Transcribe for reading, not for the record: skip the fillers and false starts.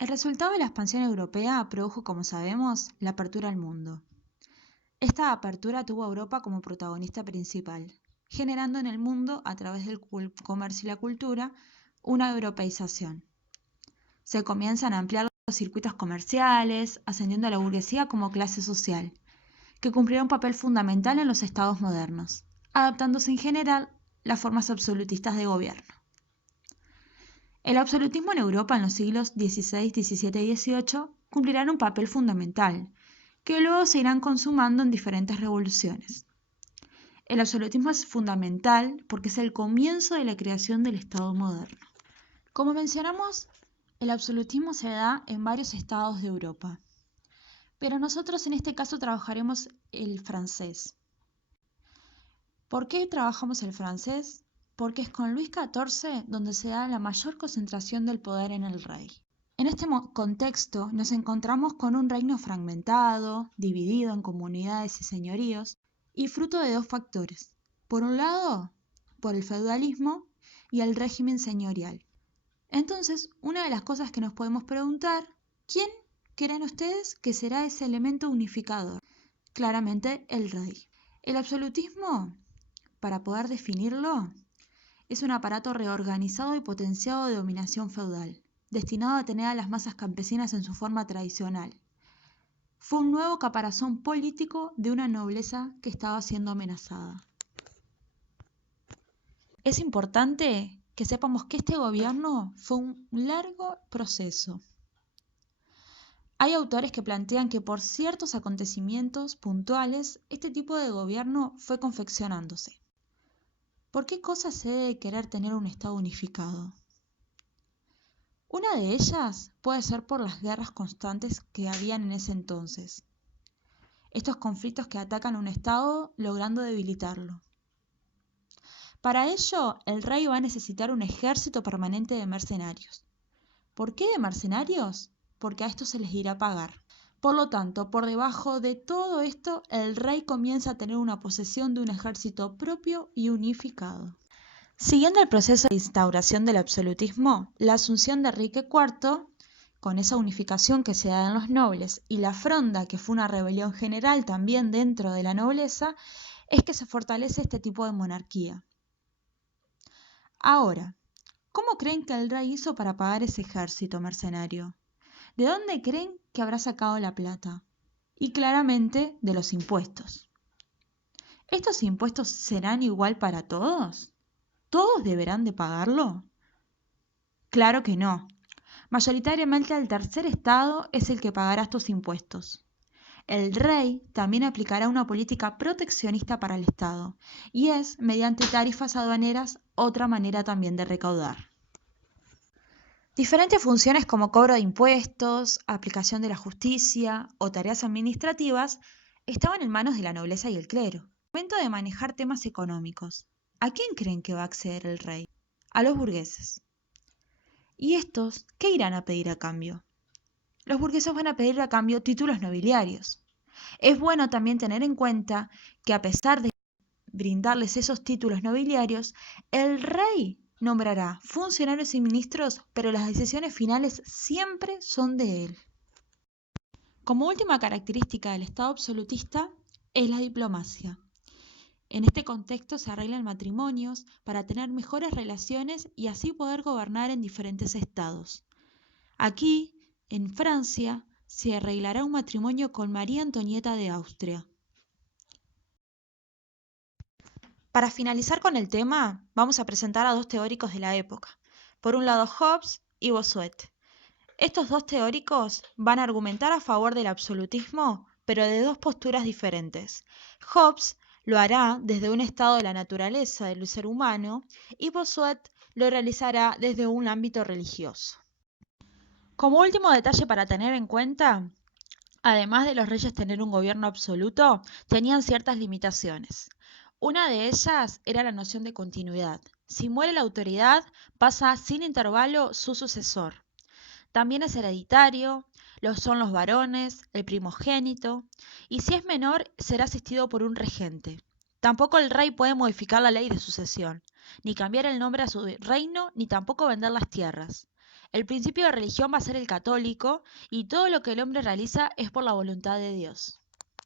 El resultado de la expansión europea produjo, como sabemos, la apertura al mundo. Esta apertura tuvo a Europa como protagonista principal, generando en el mundo, a través del comercio y la cultura, una europeización. Se comienzan a ampliar los circuitos comerciales, ascendiendo a la burguesía como clase social, que cumplirá un papel fundamental en los estados modernos, adaptándose en general las formas absolutistas de gobierno. El absolutismo en Europa en los siglos XVI, XVII y XVIII cumplirán un papel fundamental, que luego se irán consumando en diferentes revoluciones. El absolutismo es fundamental porque es el comienzo de la creación del Estado moderno. Como mencionamos, el absolutismo se da en varios estados de Europa, pero nosotros en este caso trabajaremos el francés. ¿Por qué trabajamos el francés? Porque es con Luis XIV donde se da la mayor concentración del poder en el rey. En este contexto nos encontramos con un reino fragmentado, dividido en comunidades y señoríos, y fruto de dos factores. Por un lado, por el feudalismo y el régimen señorial. Entonces, una de las cosas que nos podemos preguntar, ¿quién creen ustedes que será ese elemento unificador? Claramente el rey. El absolutismo, para poder definirlo, es un aparato reorganizado y potenciado de dominación feudal, destinado a tener a las masas campesinas en su forma tradicional. Fue un nuevo caparazón político de una nobleza que estaba siendo amenazada. Es importante que sepamos que este gobierno fue un largo proceso. Hay autores que plantean que por ciertos acontecimientos puntuales, este tipo de gobierno fue confeccionándose. ¿Por qué cosa se debe querer tener un Estado unificado? Una de ellas puede ser por las guerras constantes que habían en ese entonces. Estos conflictos que atacan a un Estado logrando debilitarlo. Para ello, el rey va a necesitar un ejército permanente de mercenarios. ¿Por qué de mercenarios? Porque a estos se les irá a pagar. Por lo tanto, por debajo de todo esto, el rey comienza a tener una posesión de un ejército propio y unificado. Siguiendo el proceso de instauración del absolutismo, la asunción de Enrique IV, con esa unificación que se da en los nobles, y la Fronda, que fue una rebelión general también dentro de la nobleza, es que se fortalece este tipo de monarquía. Ahora, ¿cómo creen que el rey hizo para pagar ese ejército mercenario? ¿De dónde creen que habrá sacado la plata? Y claramente de los impuestos. ¿Estos impuestos serán igual para todos? ¿Todos deberán de pagarlo? Claro que no. Mayoritariamente el tercer estado es el que pagará estos impuestos. El rey también aplicará una política proteccionista para el Estado, y es, mediante tarifas aduaneras, otra manera también de recaudar. Diferentes funciones como cobro de impuestos, aplicación de la justicia o tareas administrativas estaban en manos de la nobleza y el clero. Momento de manejar temas económicos. ¿A quién creen que va a acceder el rey? A los burgueses. ¿Y estos qué irán a pedir a cambio? Los burgueses van a pedir a cambio títulos nobiliarios. Es bueno también tener en cuenta que a pesar de brindarles esos títulos nobiliarios, el rey nombrará funcionarios y ministros, pero las decisiones finales siempre son de él. Como última característica del Estado absolutista es la diplomacia. En este contexto se arreglan matrimonios para tener mejores relaciones y así poder gobernar en diferentes estados. Aquí, en Francia, se arreglará un matrimonio con María Antonieta de Austria. Para finalizar con el tema, vamos a presentar a dos teóricos de la época. Por un lado, Hobbes y Bossuet. Estos dos teóricos van a argumentar a favor del absolutismo, pero de dos posturas diferentes. Hobbes lo hará desde un estado de la naturaleza del ser humano y Bossuet lo realizará desde un ámbito religioso. Como último detalle para tener en cuenta, además de los reyes tener un gobierno absoluto, tenían ciertas limitaciones. Una de ellas era la noción de continuidad. Si muere la autoridad, pasa sin intervalo su sucesor. También es hereditario, son los varones, el primogénito, y si es menor, será asistido por un regente. Tampoco el rey puede modificar la ley de sucesión, ni cambiar el nombre a su reino, ni tampoco vender las tierras. El principio de religión va a ser el católico y todo lo que el hombre realiza es por la voluntad de Dios.